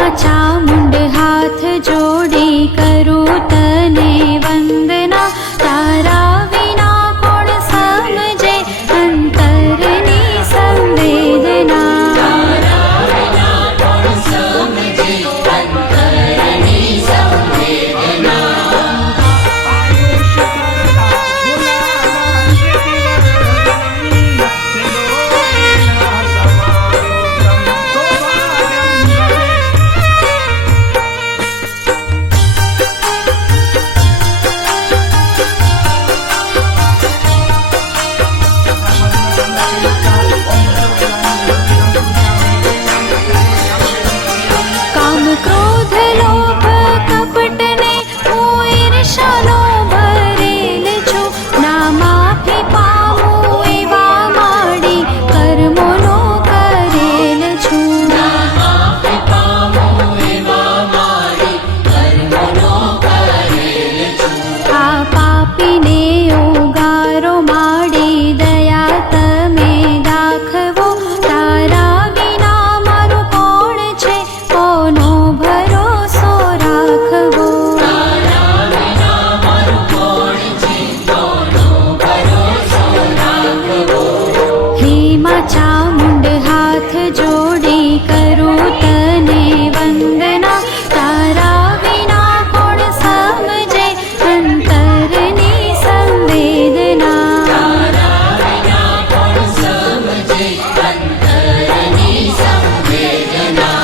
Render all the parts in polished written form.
चामुंड हाथ जोड़ी करूं तने वंदना तारा विना कोण समझे अंतरनी संवेदना तारा विना कोण समझे अंतरनी संवेदना क्रोध लोभ कपट ने હું ઈર્ષાનો ભરેલ છું ના માફી પામું એવા માડી કર્મોનો કરેલ છું ના માફી પામું એવા માડી કર્મોનો કરેલ છું આ પાપીને ઉગારો માડી દયા તમે દાખવો તારા વિના મારું કોણ છે કોનો ભરોસો રાખવો તારા વિના મારું કોણ છે કોનો ભરોસો રાખવો હે માં ચામુંડ હાથ જોડી કરું તને વંદના તારા વિના કોણ સમજે અંતરની સંવેદના તારા વિના કોણ સમજે અંતરની સંવેદના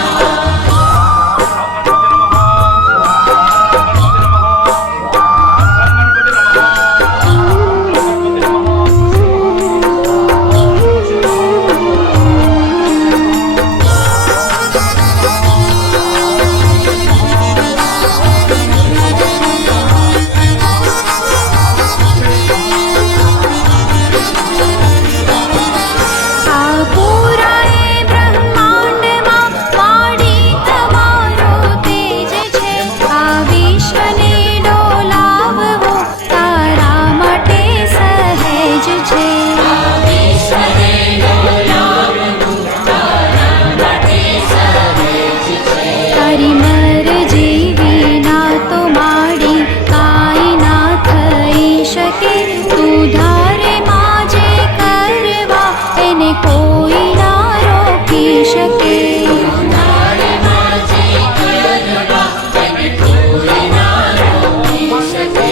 આ પૂરાએ બ્રહ્માંડમાં વાડી તમારું તેજ છે આ વિશ્વને ડોલાવવો તારા માટે સહેજ છે આ વિશ્વને ડોલાવવું તારા માટે સહેજ છે તારી મરજી વિના તો માડી કાંઈ ના થઈ શકે તું ધારે માં જે કરવા એને કોઈ ના રોકી શકે તું ધારે માં જે કરવા એને કોઈ ના રોકી શકે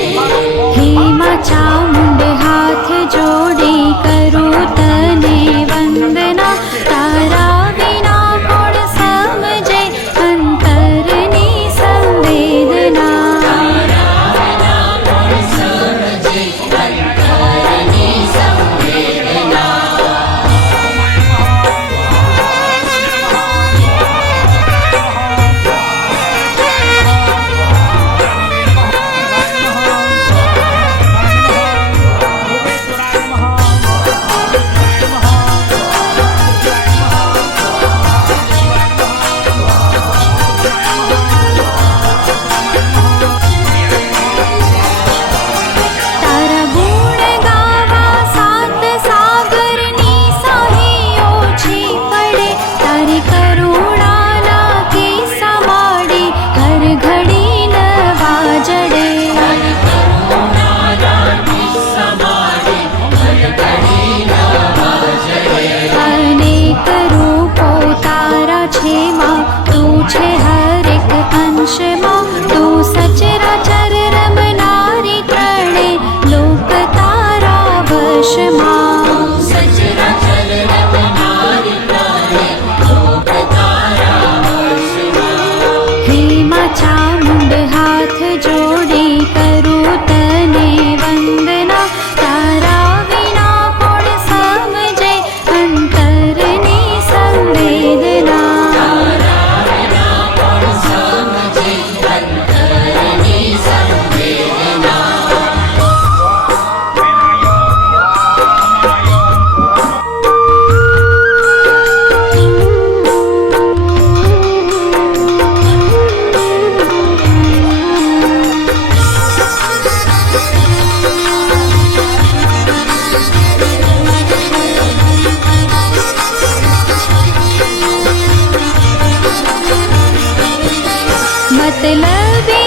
હે માં ચામુંડ હાથ જોડી કરું તને વંદના તારા વિના કોણ સમજે અંતરની સંવેદના તારા વિના કોણ સમજે અંતરની સંવેદના તારા ગુણ ગાવા સાત સાગરની સાહી ઓછી પડે તારી કરુણાના કિસ્સા માડી હર ઘડી નવા જડે તારી કરુણાના કિસ્સા માડી હર ઘડી નવા જડે અનેક રૂપો તારા છે માં તું છે હર એક અંશમાં તું સચરાચર રમનારી ત્રણે લોક તારા વશમાં સચરાચર રમનારી ત્રણે લોક તારા વશમાં હે માં ચામુંડ હાથ જોડી કરું તને વંદના તારા વિના કોણ સમજે અંતરની સંવેદના તારા વિના કોણ સમજે અંતરની સંવેદના मतलबी